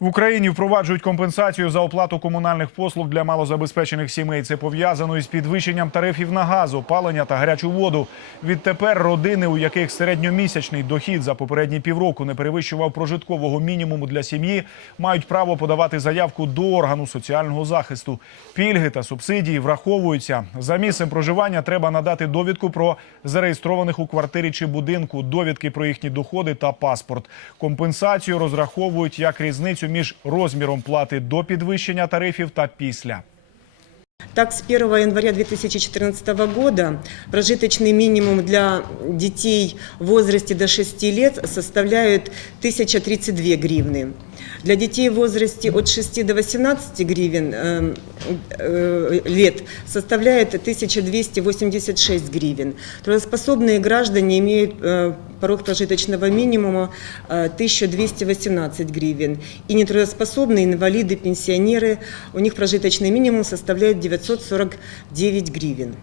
В Україні впроваджують компенсацію за оплату комунальних послуг для малозабезпечених сімей. Це пов'язано із підвищенням тарифів на газ, опалення та гарячу воду. Відтепер родини, у яких середньомісячний дохід за попередні півроку не перевищував прожиткового мінімуму для сім'ї, мають право подавати заявку до органу соціального захисту. Пільги та субсидії враховуються. За місцем проживання треба надати довідку про зареєстрованих у квартирі чи будинку, довідки про їхні доходи та паспорт. Компенсацію розраховують як різницю між розміром плати до підвищення тарифів та після. Так, с 1 января 2014 года прожиточный минимум для детей в возрасте до 6 лет составляет 1032 гривны. Для детей в возрасте от 6 до 18 гривен э, э, лет составляет 1286 гривен. Трудоспособные граждане имеют э, порог прожиточного минимума э, 1218 гривен. И нетрудоспособные инвалиды, пенсионеры, у них прожиточный минимум составляет 949 гривен.